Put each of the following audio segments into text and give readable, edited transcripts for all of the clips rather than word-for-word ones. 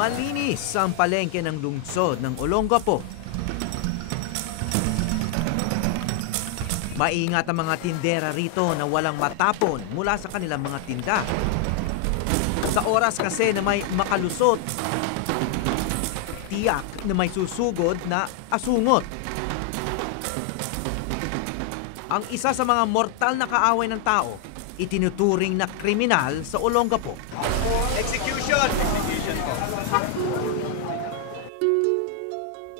Malinis ang palengke ng lungsod ng Olongapo. Maingat ang mga tindera rito na walang matapon mula sa kanilang mga tinda. Sa oras kasi na may makalusot, tiyak na may susugod na asungot. Ang isa sa mga mortal na kaaway ng tao, itinuturing na kriminal sa Olongapo. Execution! Execution po.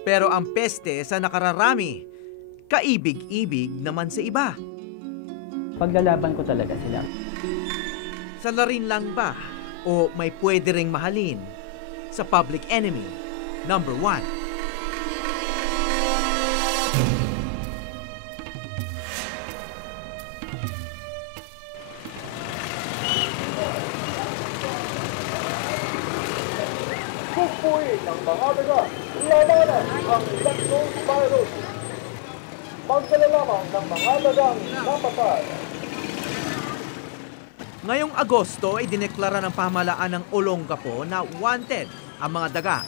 Pero ang peste sa nakararami, kaibig-ibig naman sa iba. Paglalaban ko talaga sila. Salarin lang ba o may pwede ring mahalin sa public enemy number 1? Pupuri ng mga daga, labanan ang leptospirosis. Magdala lamang ng mga dagang napatay. Ngayong Agosto ay dineklara ng pamahalaan ng Olongapo na wanted ang mga daga.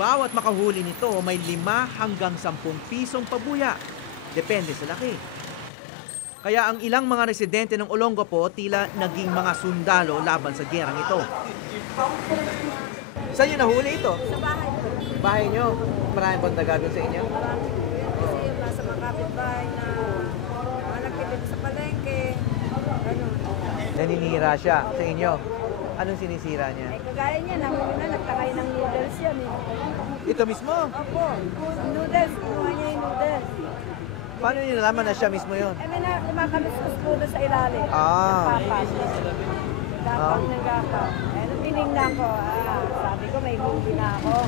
Bawat makahuli nito may 5 hanggang 10 pisong pabuya. Depende sa laki. Kaya ang ilang mga residente ng Olongapo tila naging mga sundalo laban sa gerang ito. Saan nyo nahuli ito? Sa bahay po. Bahay nyo? Maraming bang daga doon sa inyo? Marami po yun. Kasi yung nasa mga kapitbahay na malaki dito sa palengke. Ganun. Naninira siya sa inyo. Anong sinisira niya? Ay, kagaya niya, nahuli na, nagtakay ng noodles yan eh. Ito mismo? Opo, noodles, kinuha niya yung noodles. Paano niyo nalaman na siya mismo yun? Eh, may kumakaluskus po doon sa ilalim. Ah. Nagpapas. Gapang ng gapang. Eh, nung tinignan ko, sabi ko may huli na ako.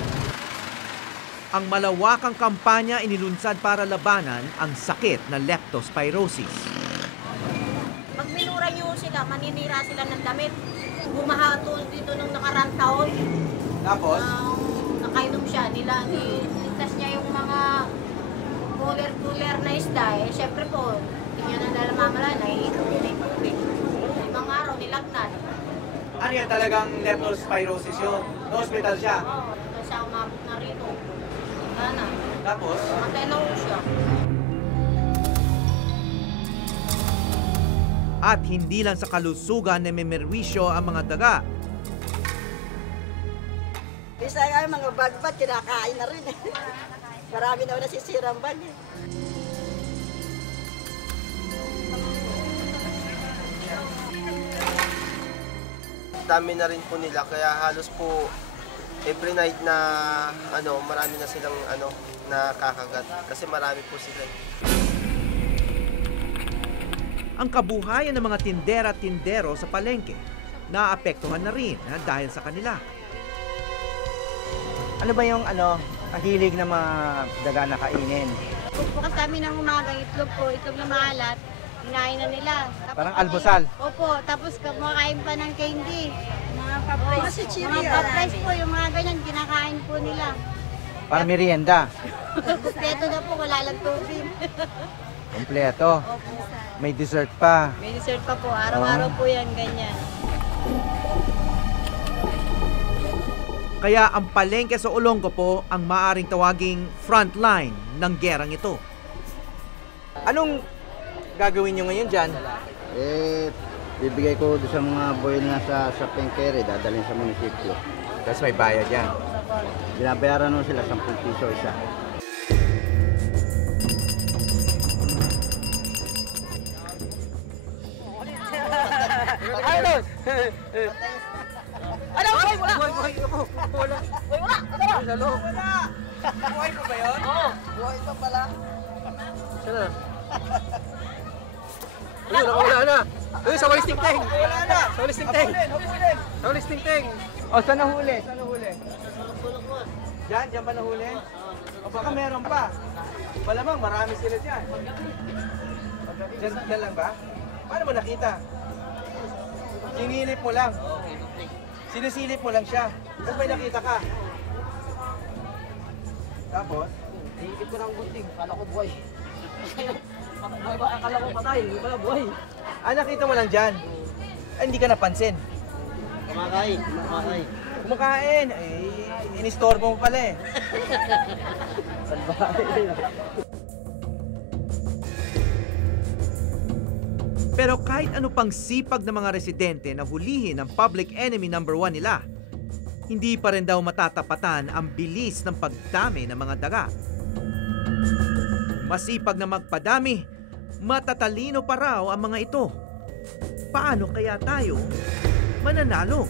Ang malawakang kampanya inilunsad para labanan ang sakit na leptospirosis. Pag minura niyo sila, maninira sila ng damit. Bumahatol dito nung nakarang taon. Tapos? Nakainom siya, niligtas niya yung mga cooler na isda. Eh, syempre po, hindi niya na nalamamala, naiinom niya na yung tubig. Limang araw, nilagnat. Ano yan talagang leptospirosis yun? No-hospital siya? Oo, doon siya umabot na rito. Sana. Tapos? Matay na ho siya. At hindi lang sa kalusugan na may merwisyo ang mga daga. Bisa nga mga bag-bag, kinakain na rin eh. Marami na nasisirang bag eh. Dami na rin po nila kaya halos po every night na marami na silang nakakagat kasi marami po sila. Ang kabuhayan ng mga tindera at tindero sa palengke naapektuhan na rin dahil sa kanila. Ano ba yung hilig na mga daga na kainin? Bukas kami ng umaga, itlog na maalat. Hinain na nila. Tapos Parang almusal? Opo, tapos kumakain pa ng candy. Mga pa-price. Mga pa-price po, yung mga ganyan, kinakain po nila. Para merienda. Kompleto na po, wala lang tubig. Kompleto. May dessert pa. May dessert pa po, araw-araw po yan, ganyan. Kaya ang palengke sa Olongapo ang maaring tawaging frontline ng gerang ito. Anong gagawin nyo ngayon dyan? Bibigay ko doon sa mga boy na sa Pengkere, dadalhin sa munisipyo. Tapos may bayad yan. Binabayaran nung sila 10 piso isa. Ayun! Ano? Buhay! Wala! Buhay ako! Wala! Buhay! Wala! Tara! Sa loob! Wala! Buhay pa ba yun? Oo! Buhay pa pala! Saan na? Ayun! Nakawala na! Ayun! Sa walis ting-ting! Wala na! Sa walis ting-ting! Sa walis ting-ting! O, saan nahuli? Saan nahuli? Diyan? Diyan ba nahuli? O baka meron pa? Malamang marami sila dyan. Diyan lang ba? Paano mo nakita? Sinilip mo lang. Sinisilip mo lang siya. Tapos may nakita ka. Tapos? Iikip ko ng gunting. Kala ko buhay. Akala ko patay. Hindi pala buhay. Nakita mo lang dyan. Hindi ka napansin. Kumakain. Eh, inistorbo mo pala eh. Pero kahit ano pang sipag ng mga residente na hulihin ang public enemy number 1 nila, hindi pa rin daw matatapatan ang bilis ng pagdami ng mga daga. Masipag na magpadami, matatalino pa raw ang mga ito. Paano kaya tayo mananalo?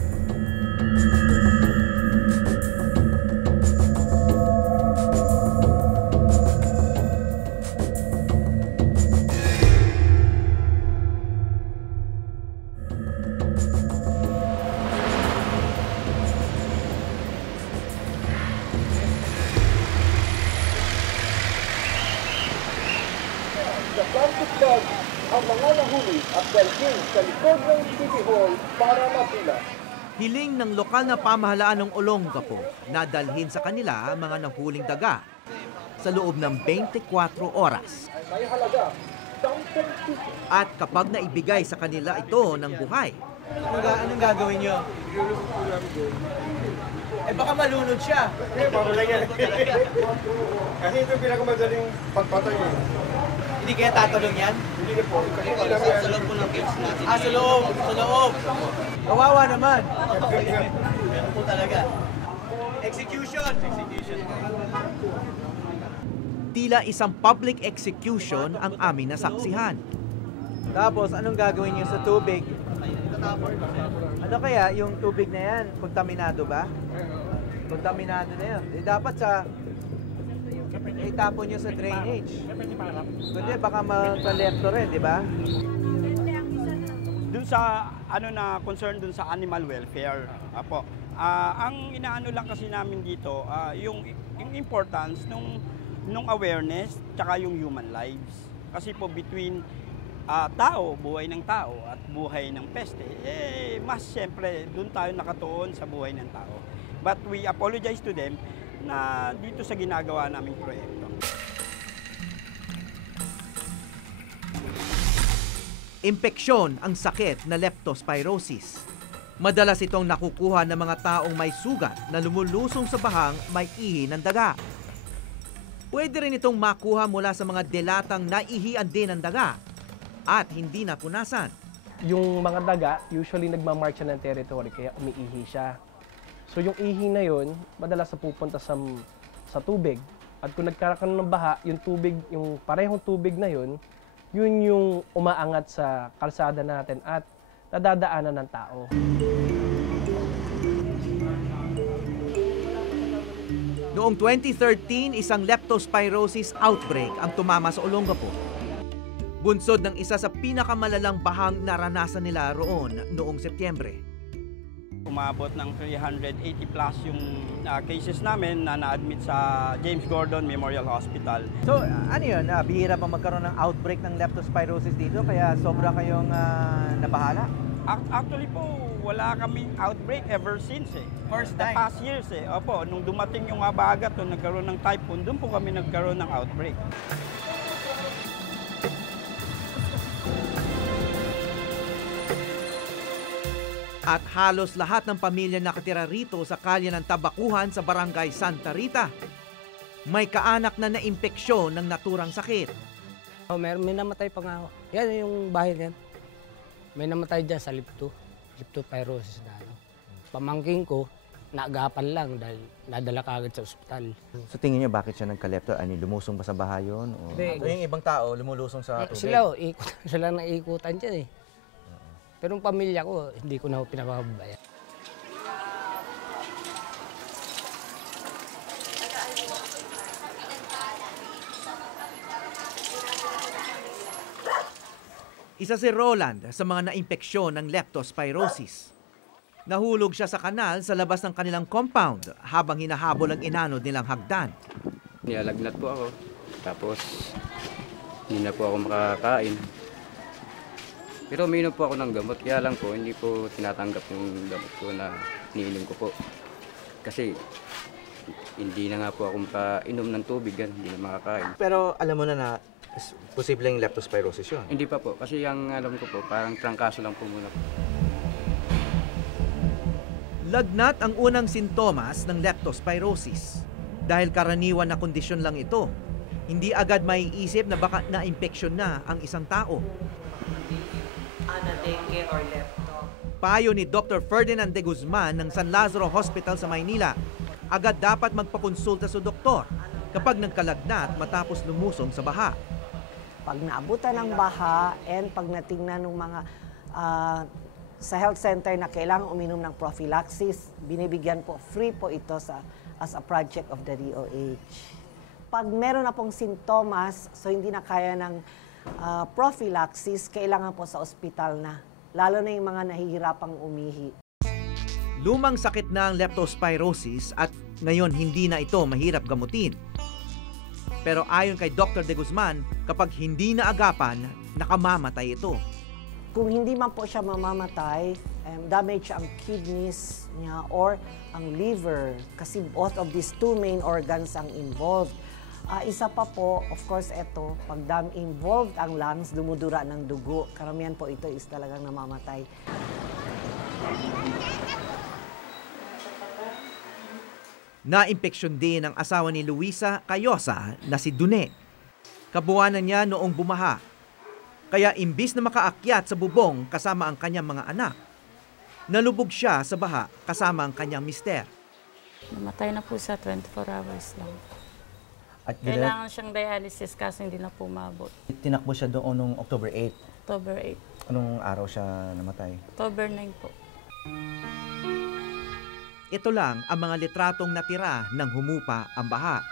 Sa plastic bag ang mga nahuli at dalhin sa likod ng City Hall para mapila. Hiling ng lokal na pamahalaan ng Olongapo na dalhin sa kanila ang mga nahuling daga sa loob ng 24 oras. May halaga 10 piso. At kapag naibigay sa kanila ito ng buhay, anong gagawin nyo? Eh baka malunod siya. Kasi ito yung pinakamadaling pagpatay eh. Hindi kaya tatulong yan? Hindi na po. Kasi hindi lang yan. Sa loob po ng cage natin. Sa loob! Sa loob! Kawawa naman! Yan po talaga. Execution! Tila isang public execution ang aming nasaksihan. Tapos, anong gagawin niyo sa tubig? Ano kaya, yung tubig na yan, kontaminado ba? Kontaminado na yan. Eh, dapat sa... itapon nyo sa drainage. Kundi baka magka-lepto rin, di ba? Dun sa ano na concern dun sa animal welfare. Apo. Ang inaano lang kasi namin dito, yung importance nung awareness tsaka yung human lives. Kasi po between tao, buhay ng tao at buhay ng peste, mas siyempre dun tayo nakatuon sa buhay ng tao. But we apologize to them na dito sa ginagawa naming proyekto. Impeksyon ang sakit na leptospirosis. Madalas itong nakukuha ng mga taong may sugat na lumulusong sa bahang may ihi ng daga. Pwede rin itong makuha mula sa mga delatang naihian din ng daga at hindi napunasan. Yung mga daga, usually nagmamarch siya ng territory kaya umiihi siya. So yung ihi na yun, madalas pupunta sa tubig. At kung nagkakaroon ng baha, yung tubig, yung parehong tubig na yun, yun yung umaangat sa kalsada natin at nadadaanan ng tao. Noong 2013, isang leptospirosis outbreak ang tumama sa Olongapo. Bunsod ng isa sa pinakamalalang bahang naranasan nila roon noong Setyembre. Umabot ng 380 plus yung cases namin na na-admit sa James Gordon Memorial Hospital. So ano yun, bihira pa magkaroon ng outbreak ng leptospirosis dito kaya sobra kayong nabahala? Actually po, wala kaming outbreak ever since eh. First The time? past years eh. Opo, nung dumating yung Abagat, nung nagkaroon ng typhoon, doon po kami nagkaroon ng outbreak. At halos lahat ng pamilya nakatira rito sa kalye ng Tabakuhan sa Barangay Santa Rita. May kaanak na naimpeksyon ng naturang sakit. May namatay pa nga ako. Yan yung bahay niyan. May namatay dyan sa leptospirosis na ano. Pamangking ko, naagapan lang dahil nadala kagad sa ospital. So tingin niyo bakit siya nagka-lepto? Ano, lumusong ba sa bahay yun? O... Yung ibang tao lumulusong sa tubig? Sila naikutan dyan eh. Pero yung pamilya ko, hindi ko na pinapababayan. Isa si Roland sa mga naimpeksyon ng leptospirosis. Nahulog siya sa kanal sa labas ng kanilang compound habang hinahabol ang inanod nilang hagdan. Nilalagnat po ako, tapos hindi na po ako makakain. Pero uminom po ako ng gamot, kaya lang po hindi po tinatanggap yung gamot ko na iniinom ko po. Kasi hindi na nga po ako makainom ng tubig, hindi na makakain. Pero alam mo na posibleng leptospirosis yun? Hindi pa po, kasi ang alam ko po, parang trangkaso lang po muna po. Lagnat ang unang sintomas ng leptospirosis. Dahil karaniwan na kondisyon lang ito, hindi agad maiisip na baka na-impeksyon na ang isang tao. Dengue or lepto. Payo ni Dr. Ferdinand de Guzman ng San Lazaro Hospital sa Maynila, agad dapat magpakonsulta sa doktor kapag nagkalagnat matapos lumusong sa baha. Pag naabutan ng baha and pag natingnan ng mga sa health center na kailangan uminom ng prophylaxis, binibigyan po, free po ito as a project of the DOH. Pag meron na pong sintomas, so hindi na kaya ng prophylaxis, kailangan po sa ospital na. Lalo na yung mga nahihirapang umihi. Lumang sakit na ang leptospirosis at ngayon hindi na ito mahirap gamutin. Pero ayon kay Dr. de Guzman, kapag hindi na agapan, nakamamatay ito. Kung hindi man po siya mamamatay, damage ang kidneys niya or ang liver kasi both of these two main organs ang involved. Isa pa po, of course, ito, pag involved ang lungs, dumudura ng dugo. Karamihan po ito is talagang namamatay. Na-impeksyon din ang asawa ni Luisa Cayosa na si Dune. Kabuwanan niya noong bumaha. Kaya imbis na makaakyat sa bubong kasama ang kanyang mga anak, nalubog siya sa baha kasama ang kanyang mister. Namatay na po siya 24 hours lang. At kailangan siyang dialysis kasi hindi na po maabot. Tinakbo siya doon noong October 8. October 8. Anong araw siya namatay? October 9 po. Ito lang ang mga litratong natira nang humupa ang baha.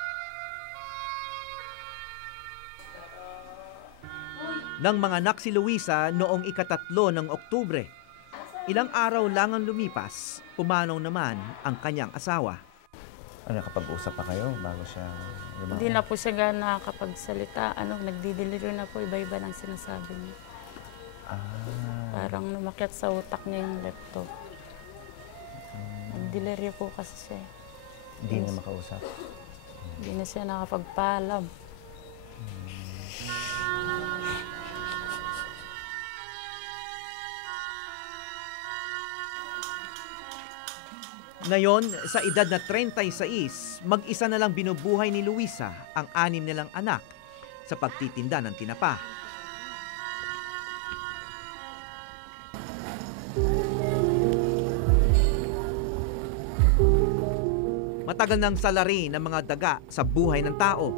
Nang manganak si Luisa noong ika-3 ng Oktubre, ilang araw lang ang lumipas, pumanaw naman ang kanyang asawa. Ano, nakapag-usap pa kayo bago siya lumaon? Hindi na po siya nakakapagsalita. Nagdi-deliver na po, iba-iba ng sinasabi niya. Parang lumakyat sa utak niya yung lepto. Nag-deliryo po kasi siya. Hindi na makausap? Hindi na siya nakapagpaalam. Ngayon, sa edad na 36, mag-isa na lang binubuhay ni Luisa ang 6 nilang anak sa pagtitinda ng tinapa. Matagal nang salari ng mga daga sa buhay ng tao.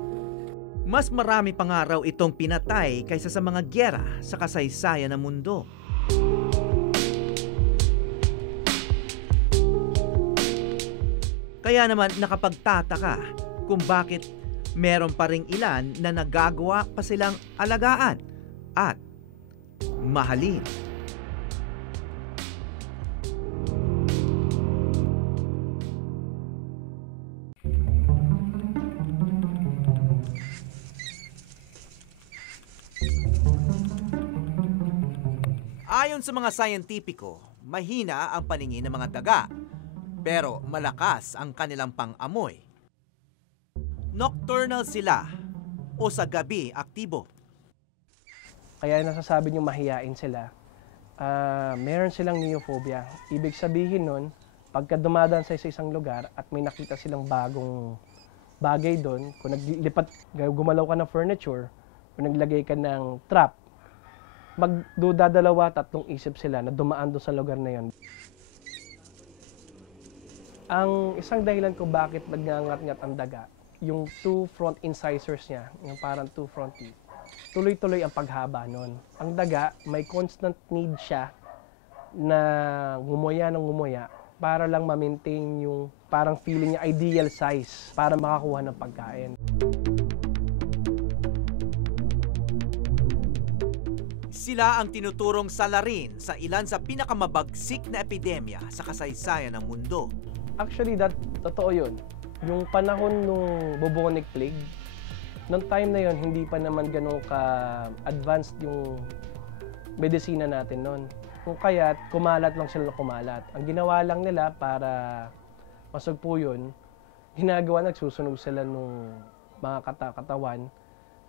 Mas marami pa nga raw itong pinatay kaysa sa mga gyera sa kasaysayan ng mundo. Kaya naman nakapagtataka kung bakit meron pa ring ilan na nagagawa pa silang alagaan at mahalin. Ayon sa mga scientifico, mahina ang paningin ng mga daga. Pero malakas ang kanilang pang-amoy. Nocturnal sila o sa gabi aktibo. Kaya nasasabi niyo mahiyain sila. Meron silang neophobia. Ibig sabihin nun, pagka dumadaan sa isang lugar at may nakita silang bagong bagay doon, kung gumalaw ka ng furniture, kung naglagay ka ng trap, magdudadalawa, tatlong isip sila na dumaan doon sa lugar na yon. Ang isang dahilan ko bakit nagngangat-ngat ang daga, yung 2 front incisors niya, yung parang 2 front teeth, tuloy-tuloy ang paghaba nun. Ang daga, may constant need siya na ngumuya ng ngumuya para lang ma-maintain yung parang feeling niya ideal size para makakuha ng pagkain. Sila ang tinuturong salarin sa ilan sa pinakamabagsik na epidemya sa kasaysayan ng mundo. Actually, totoo yun. Yung panahon nung bubonic plague, noong time na yun, hindi pa naman ganun ka-advanced yung medisina natin noon. Kung kaya't kumalat lang sila na kumalat. Ang ginawa lang nila para masugpo yun, nagsusunog sila nung mga katawan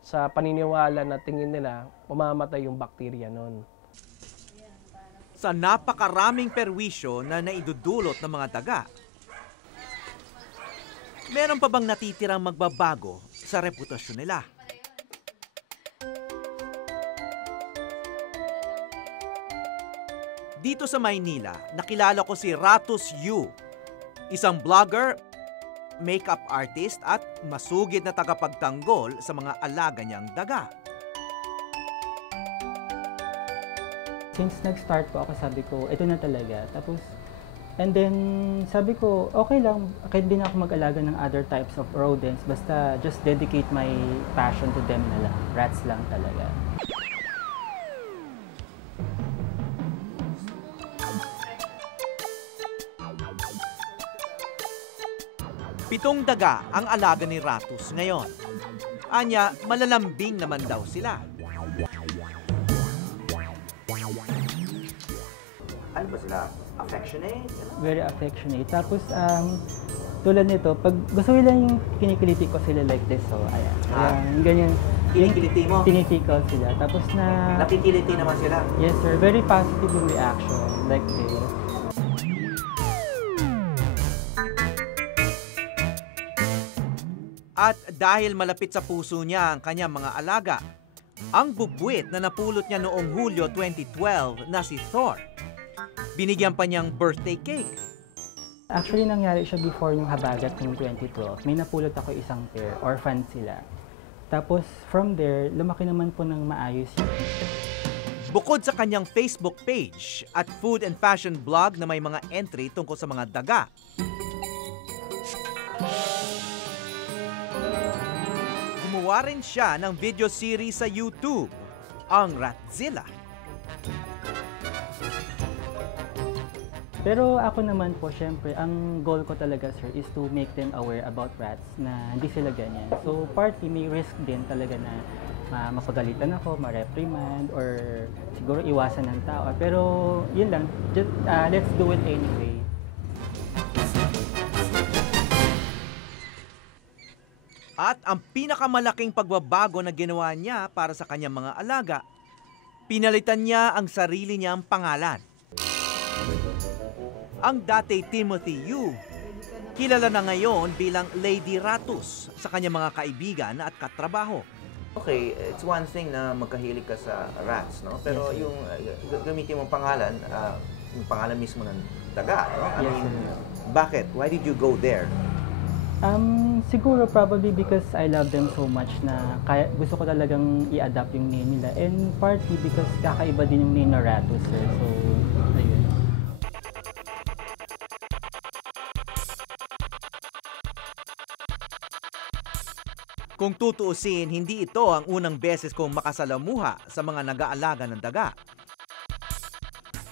sa paniniwala na tingin nila, mamamatay yung bakterya noon. sa napakaraming perwisyo na naidudulot ng mga daga. Meron pa bang natitirang magbabago sa reputasyon nila? Dito sa Maynila, nakilala ko si Ratus Yu, isang vlogger, makeup artist at masugid na tagapagtanggol sa mga alaga niyang daga. Since nag-start po ako, sabi ko, ito na talaga. Tapos, and then, sabi ko, okay lang, kahit din ako mag-alaga ng other types of rodents, basta just dedicate my passion to them na lang. Rats lang talaga. Pitong daga ang alaga ni Ratus ngayon. Anya, malalambing naman daw sila. Ano ba sila? Affectionate? Very affectionate. Tapos, tulad nito, pag gusto nila yung kinikiliti ko sila like this, so ayan. Ayan, ganyan. Kinikiliti mo? Tinikikaw sila. Tapos na... Nakikiliti naman sila? Yes, sir. Very positive yung reaction, like this. At dahil malapit sa puso niya ang kanyang mga alaga, ang bubwit na napulot niya noong Hulyo 2012 na si Thor, binigyan pa niyang birthday cake. Actually, nangyari siya before yung habagat ng 2012. May napulot ako isang pair, orphan sila. Tapos from there, lumaki naman po ng maayos yun. Bukod sa kanyang Facebook page at food and fashion blog na may mga entry tungkol sa mga daga, gumawa rin siya ng video series sa YouTube, ang Ratzilla. Pero ako naman po, syempre, ang goal ko talaga, sir, is to make them aware about rats na hindi sila ganyan. So, partly may risk din talaga na mapagalitan ako, ma-reprimand, or siguro iwasan ng tao. Pero yun lang, just, let's do it anyway. At ang pinakamalaking pagbabago na ginawa niya para sa kanyang mga alaga, pinalitan niya ang sarili niyang pangalan. Ang dati Timothy Yu, kilala na ngayon bilang Lady Ratus sa kanyang mga kaibigan at katrabaho. Okay, it's one thing na magkahilig ka sa rats, no? Pero yung gamitin mong pangalan, yung pangalan mismo ng daga, no? I mean, bakit? Why did you go there? Siguro probably because I love them so much na kaya, gusto ko talagang i-adapt yung name nila. And partly because kakaiba din yung name na Ratus, sir. So, ayun. Kung tutuusin, hindi ito ang unang beses kong makasalamuha sa mga nag-aalaga ng daga.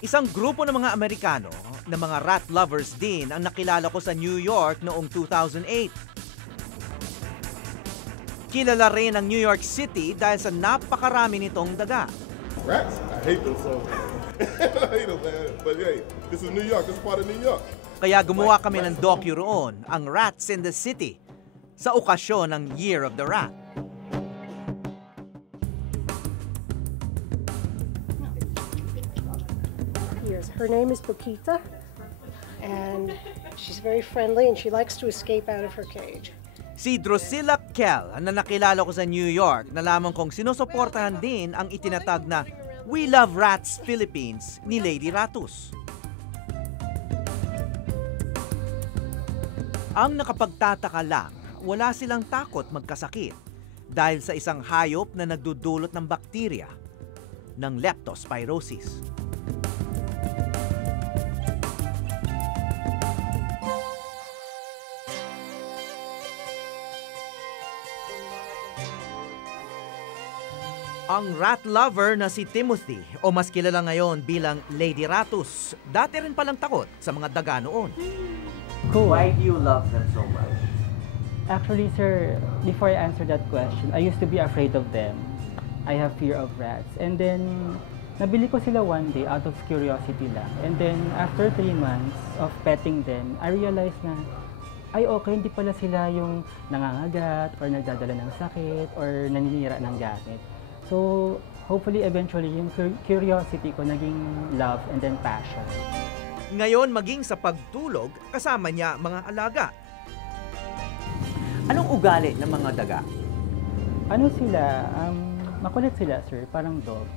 Isang grupo ng mga Amerikano na mga rat lovers din ang nakilala ko sa New York noong 2008. Kilala rin ang New York City dahil sa napakarami nitong daga. Rats? I hate them so. I hate them, man. But hey, this is New York. This is part of New York. Kaya gumawa kami ng docu roon, ang Rats in the City, sa okasyon ng Year of the Rat. Her name is Bukita, and she's very friendly and she likes to escape out of her cage. Si Drusilla Kell na nakilala ko sa New York, nalaman kong sinusuportahan din ang itinatag na We Love Rats Philippines ni Lady Ratus. Ang nakapagtataka lang, wala silang takot magkasakit dahil sa isang hayop na nagdudulot ng bakterya ng leptospirosis. Ang rat lover na si Timothy, o mas kilala ngayon bilang Lady Ratus, dati rin palang takot sa mga daga noon. Cool. Why do you love them so much? Actually, sir, before I answer that question, I used to be afraid of them. I have fear of rats. And then, nabili ko sila one day out of curiosity lang. And then, after 3 months of petting them, I realized na, ay okay, hindi pala sila yung nangangagat or nagdadala ng sakit or naninira ng gamit. So, hopefully eventually yung curiosity ko naging love and then passion. Ngayon maging sa pagtulog, kasama niya mga alaga. Anong ugali ng mga daga? Ano sila? Makulit sila, sir. Parang dogs.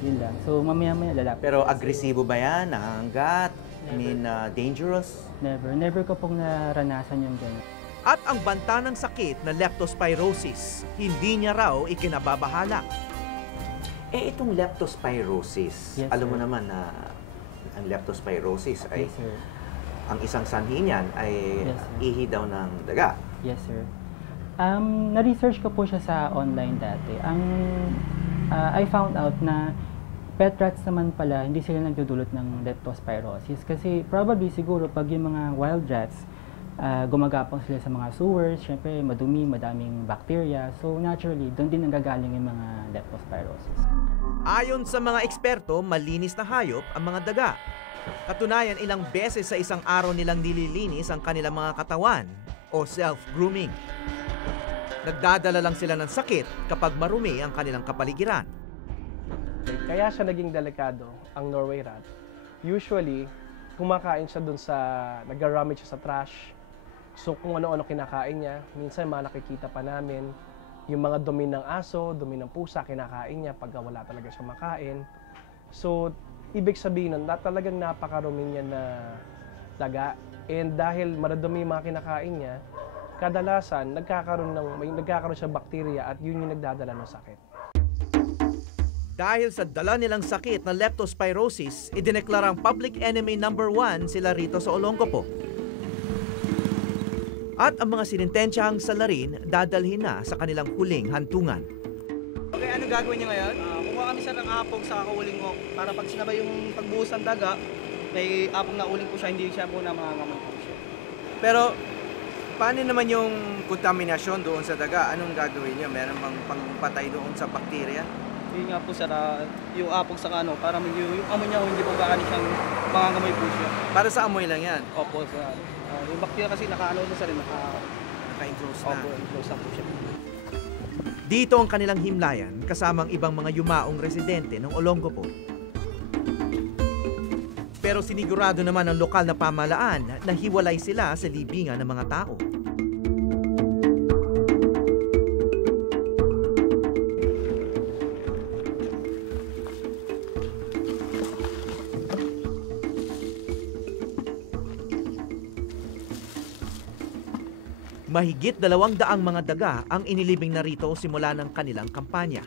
Yun lang. So, mamaya-maya lalapit. Pero agresibo ba yan? Nakanggat? I mean, dangerous? Never. Never ko pong naranasan yung ganyan. At ang banta ng sakit na leptospirosis, hindi niya raw ikinababahala. Eh, itong leptospirosis, Yes, alam mo sir. naman na ang leptospirosis ay Yes, sir. ang isang sanhi niyan ay Yes, sir. ihi daw ng daga. Yes, sir. Na-research ko po siya sa online dati. I found out na pet rats naman pala, hindi sila nagdudulot ng leptospirosis. Kasi probably siguro pag yung mga wild rats, gumagapang sila sa mga sewers, syempre madumi, madaming bacteria. So naturally, doon din nanggagaling yung mga leptospirosis. Ayon sa mga eksperto, malinis na hayop ang mga daga. Katunayan, ilang beses sa isang araw nilang nililinis ang kanilang mga katawan o self-grooming. Nagdadala lang sila ng sakit kapag marumi ang kanilang kapaligiran. Kaya siya naging delikado, ang Norway rat. Usually, kumakain siya dun sa, nag-rummage siya sa trash. So kung ano-ano kinakain niya, minsan mga nakikita pa namin, yung mga dumi ng aso, dumi ng pusa, kinakain niya pag wala talaga siya makain. So, ibig sabihin nun, talagang napakarumi niya na daga. And dahil maradumi yung mga kinakain niya, kadalasan nagkakaroon siya bakterya at yun yung nagdadala ng sakit. Dahil sa dala nilang sakit na leptospirosis, idineklarang public enemy number 1 sila rito sa Olongapo. At ang mga sinintensiyahang salarin dadalhin na sa kanilang huling hantungan. Okay, anong gagawin niyo ngayon? Kukuha kami sa ng apog sa kauling mo para pag sinabay yung pagbuhos ng daga, may apog na uling po siya, hindi siya muna mangangamoy po siya. Pero, paano naman yung kontaminasyon doon sa daga? Anong gagawin niyo? Meron bang pangpatay doon sa bakterya? Yun nga po sir, yung apog sa ano, para yung amoy niya hindi po gaano siyang mangangamoy po siya. Para sa amoy lang yan? Opo, sir. Yung bakterya kasi naka-ano na sir, naka-enclose na. Opo, enclose na po siya. Dito ang kanilang himlayan kasamang ibang mga yumaong residente ng Olongapo. Pero sinigurado naman ng lokal na pamahalaan na hiwalay sila sa libingan ng mga tao. Mahigit 200 mga daga ang inilibing na rito simula ng kanilang kampanya.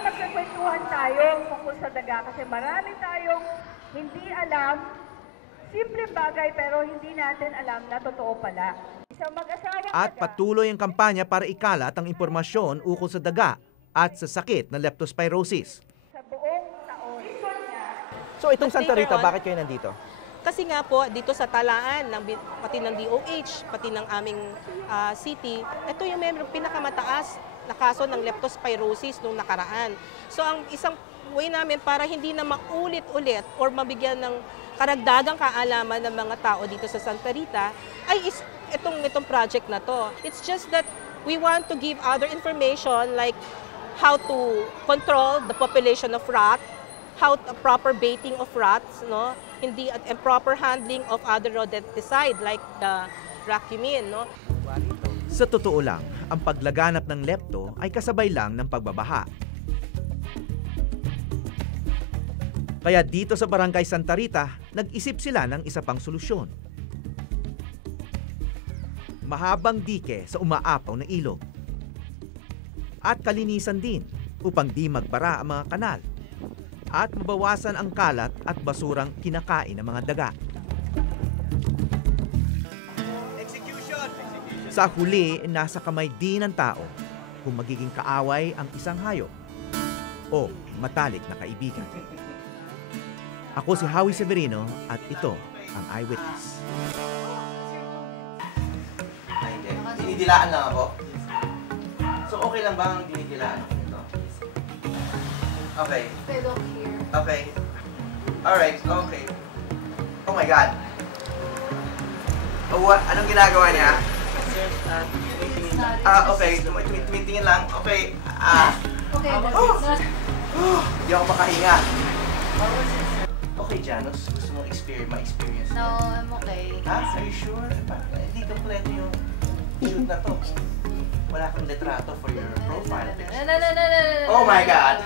Magkakwentuhan tayo tungkol sa daga kasi marami tayong hindi alam, simpleng bagay pero hindi natin alam na totoo pala. Isang mag-asawang At daga, patuloy ang kampanya para ikalat ang impormasyon ukol sa daga at sa sakit na leptospirosis. sa buong taon. So itong Mas Santa later Rita, on, bakit kayo nandito? Kasi nga po, dito sa talaan, pati ng DOH, pati ng aming city, ito yung pinakamataas na kaso ng leptospirosis nung nakaraan. So ang isang way namin para hindi na maulit-ulit or mabigyan ng karagdagang kaalaman ng mga tao dito sa Santa Rita, ay itong project na to. It's just that we want to give other information like how to control the population of rat, how proper baiting of rats, no? Hindi and proper handling of other rodenticide like the racumin, no? Sa totoo lang, ang paglaganap ng lepto ay kasabay lang ng pagbabaha. Kaya dito sa Barangay Santa Rita, nag-isip sila ng isa pang solusyon. Mahabang dike sa umaapaw na ilog. At kalinisan din upang di magbara ang mga kanal. At mabawasan ang kalat at basurang kinakain ng mga daga. Sa huli, nasa kamay din ng tao kung magiging kaaway ang isang hayop o matalik na kaibigan. Ako si Howie Severino at ito ang Eyewitness. Dinidilaan lang ako? So okay lang ba ang dinidilaan ako nito? Okay. They look here. Okay. Alright, okay. my God. Oh, anong ginagawa niya? Okay. Tumitingin lang. Okay. Hindi ako makahinga. Okay, Janos. Gusto mo ma-experience? No, I'm okay. Are you sure? Hindi kompleto yung shoot na to. Wala kang litrato for your profile picture. No. Oh my God!